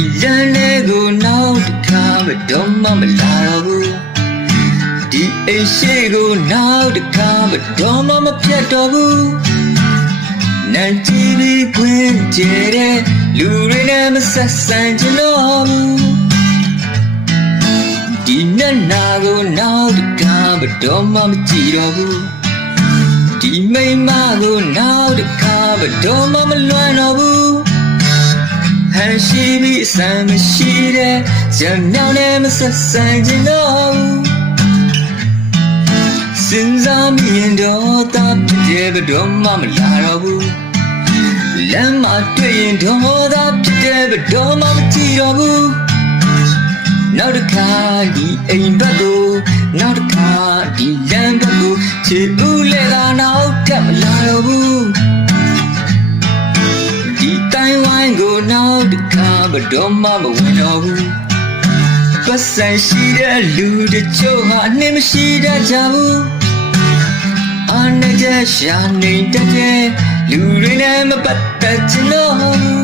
ဒီလမ်းလေးကိုနောက်တစ်ခါမတော့မှမလာတော့ဘူးဒီအိမ်ရှိကိုနောက်တစ်ခါမတော့မှမပြတ်တော့ဘူးနန်ကြည့်ပြီးခွင့်ကျဲတဲ့လူတွေနဲ့မဆက်ဆံချင်တော့ဘူးဒီမျက်နှာကိုနောက်တစ်ခါမတော့မှမကြည့်တော့ဘူးဒီမိန်းမကိုနောက်တစ်ခါမတော့မှမလွမ်းတော့ဘူး ဟန်ရှိပြီးအဆမ်းမရှိတဲ့ဇံမြောင်းနဲ့မဆက်ဆံချင်တော့ဘူးစဉ်းစားမိရင်တော့တာဖြစ်တဲ့ဘယ်တော့မှမလာတော့ဘူးလမ်းမှာတွေ့ရင်တော့တာဖြစ်တဲ့ဘယ်တော့မှမကြည့်တော့ဘူးနောက်တစ်ခါဒီအိမ်ဘက်ကိုနောက်တစ်ခါဒီလမ်းဘက်ကိုချစ်ဦးလေသာနောက်ထပ်မလာတော့ဘူး တစ်ခါဘယ်တော့မှမဝင်တော့ဘူးပတ်စံရှိတဲ့လူတချို့ဟာနှင်းမရှိတတ်ကြဘူးအာနေကြရှာနေတတ်တဲ့လူတွေနဲ့မပတ်သက်ချင်တော့ဘူး